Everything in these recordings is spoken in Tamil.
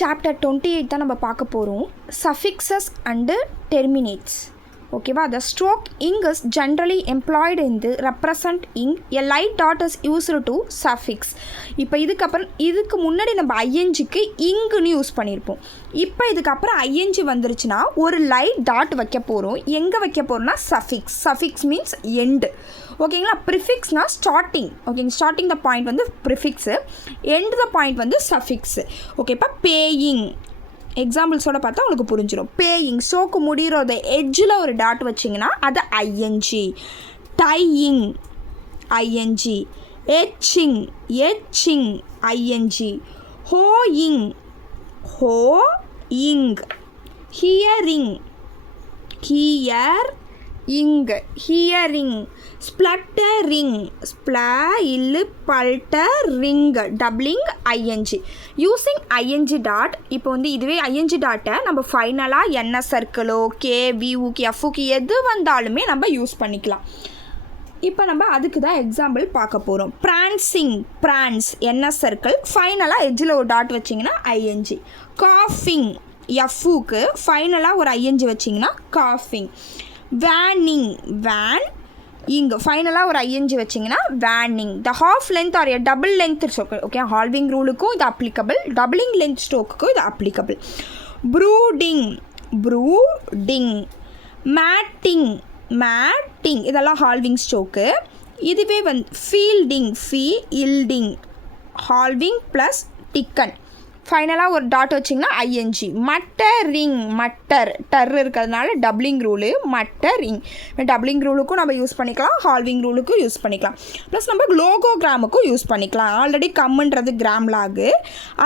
சாப்டர் 28 தான் நம்ம பார்க்க போகிறோம். Suffixes and terminates. ஓகேவா? The stroke ing is generally employed in the represent ing. A light dot is used to suffix. இப்போ இதுக்கு முன்னாடி நம்ம ஐஎன்ஜிக்கு இங்குன்னு யூஸ் பண்ணியிருப்போம். இப்போ இதுக்கப்புறம் ஐஎன்ஜி வந்துருச்சுன்னா ஒரு லைட் டாட் வைக்க போகிறோம். எங்கே வைக்க போகிறோம்னா சஃபிக்ஸ். Suffix means end. ஓகேங்களா? ப்ரிஃபிக்ஸ்னால் ஸ்டார்டிங். ஓகேங்க, ஸ்டார்டிங் த பாயிண்ட் வந்து ப்ரிஃபிக்ஸு, எண்டு த பாயிண்ட் வந்து சஃபிக்ஸு. ஓகே, இப்போ பேயிங் எக்ஸாம்பிள்ஸோட பார்த்தா உங்களுக்கு புரிஞ்சிடும். பேயிங் ஷோக்கு முடிகிறத எட்ஜில் ஒரு டாட் வச்சிங்கன்னா அது ING. Dying ING. Etching etching ING. Hoeing hoeing. Hearing hear ing hearing. Spluttering spluttering doubling ING. Using ING dot. இப்போ வந்து இதுவே ஐஎன்ஜி டாட்டை நம்ம ஃபைனலாக என்ன சர்க்கிளோ கே வியூக்கு எஃப்க்கு எது வந்தாலுமே நம்ம யூஸ் பண்ணிக்கலாம். இப்போ நம்ம அதுக்கு தான் எக்ஸாம்பிள் பார்க்க போகிறோம். ப்ரான்சிங் ப்ரான்ஸ் என்ன சர்க்கிள், ஃபைனலாக எட்ஜில் ஒரு டாட் வச்சிங்கன்னா ஐஎன்ஜி. காஃபிங் எஃப்க்கு ஃபைனலாக ஒரு ஐஎன்ஜி வச்சிங்கன்னா காஃபிங். வேனிங் வேன் இங்கே ஃபைனலாக ஒரு ஐஎன்ஜி வச்சிங்கன்னா waning. The half length or a double length stroke. Okay, halving ரூலுக்கும் இது அப்ளிகபிள், டபுளிங் லென்த் ஸ்ட்ரோக்குக்கும் இது applicable. Brooding brooding. Matting matting இதெல்லாம் ஹால்விங் ஸ்ட்ரோக்கு. இதுவே வந்து fielding fielding halving plus thicken. ஃபைனலாக ஒரு டாட் வச்சிங்கன்னா ஐஎன்ஜி. மட்டரிங் மட்டர் டர் இருக்கிறதுனால டப்ளிங் ரூலு மட்டரிங். டப்ளிங் ரூலுக்கும் நம்ம யூஸ் பண்ணிக்கலாம், ஹால்விங் ரூலுக்கும் யூஸ் பண்ணிக்கலாம். ப்ளஸ் நம்ம லோகோகிராமுக்கும் யூஸ் பண்ணிக்கலாம். ஆல்ரெடி கம்முன்றது கிராம் லாகு,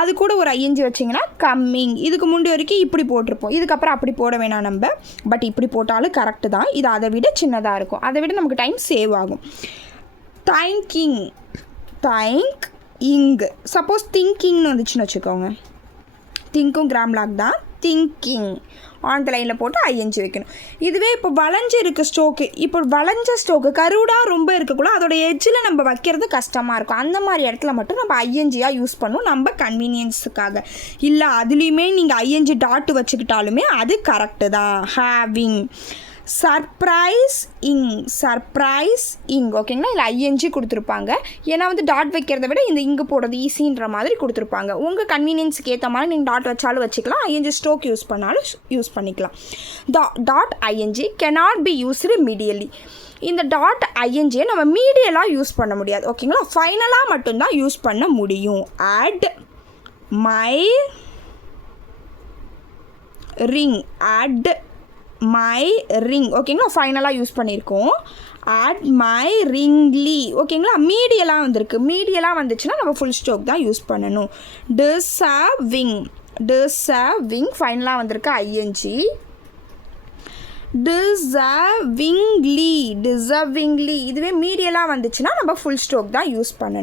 அது கூட ஒரு ஐஎன்ஜி வச்சிங்கன்னா கம்மிங். இதுக்கு முன்னாடி வரைக்கும் இப்படி போட்டிருப்போம், இதுக்கப்புறம் அப்படி போட வேணாம் நம்ம. பட் இப்படி போட்டாலும் கரெக்டு தான். இது அதை விட சின்னதாக இருக்கும், அதை விட நமக்கு டைம் சேவ் ஆகும். தேங்கிங் தேங்க் இங். சப்போஸ் திங்கிங்னு வந்துச்சுன்னு வச்சுக்கோங்க, திங்க்கும் கிராம் லாக் தான். திங்கிங் ஆன் த லைனில் போட்டு ஐஎன்ஜி வைக்கணும். இதுவே இப்போ வளைஞ்சு இருக்க ஸ்ட்ரோக்கு, இப்போ வளைஞ்ச ஸ்ட்ரோக்கு கருடாக ரொம்ப இருக்கக்குள்ள அதோட எட்ஜில் நம்ம வைக்கிறது கஷ்டமாக இருக்கும். அந்த மாதிரி இடத்துல மட்டும் நம்ம ஐஎன்ஜியாக யூஸ் பண்ணுவோம் நம்ம கன்வீனியன்ஸுக்காக. இல்லை அதுலேயுமே நீங்கள் ஐஎன்ஜி டாட் வச்சுக்கிட்டாலுமே அது கரெக்டு தான். ஹேவிங். சர்ப்ரைஸ் இங் சர்ப்ரைஸ் இங். ஓகேங்களா? இல்லை ஐஎன்ஜி கொடுத்துருப்பாங்க. ஏன்னா வந்து டாட் வைக்கிறத விட இந்த இங்கு போடுறது ஈஸின்ற மாதிரி கொடுத்துருப்பாங்க. உங்கள் கன்வீனியன்ஸுக்கு ஏற்ற மாதிரி நீங்கள் டாட் வச்சாலும் வச்சுக்கலாம், ஐஎன்ஜி ஸ்ட்ரோக் யூஸ் பண்ணாலும் யூஸ் பண்ணிக்கலாம். Dot ING cannot be used medially. இந்த டாட் ஐஎன்ஜியை நம்ம மீடியலாக யூஸ் பண்ண முடியாது. ஓகேங்களா? ஃபைனலாக மட்டும்தான் யூஸ் பண்ண முடியும். Admiring admiring. ஓகேங்களா? ஃபைனலாக யூஸ் பண்ணியிருக்கோம். Admiringly. ஓகேங்களா? மீடியலாக வந்திருக்கு. மீடியலாக வந்துச்சுன்னா நம்ம ஃபுல் ஸ்ட்ரோக் தான் யூஸ் பண்ணணும். டிசர்விங் டிசர்விங் ஃபைனலாக வந்திருக்கு ஐஎன்ஜி. டிசர்விங்லி டிசர்விங்லி இதுவே மீடியலாக வந்துச்சுன்னா நம்ம ஃபுல் ஸ்ட்ரோக் தான் யூஸ் பண்ணணும்.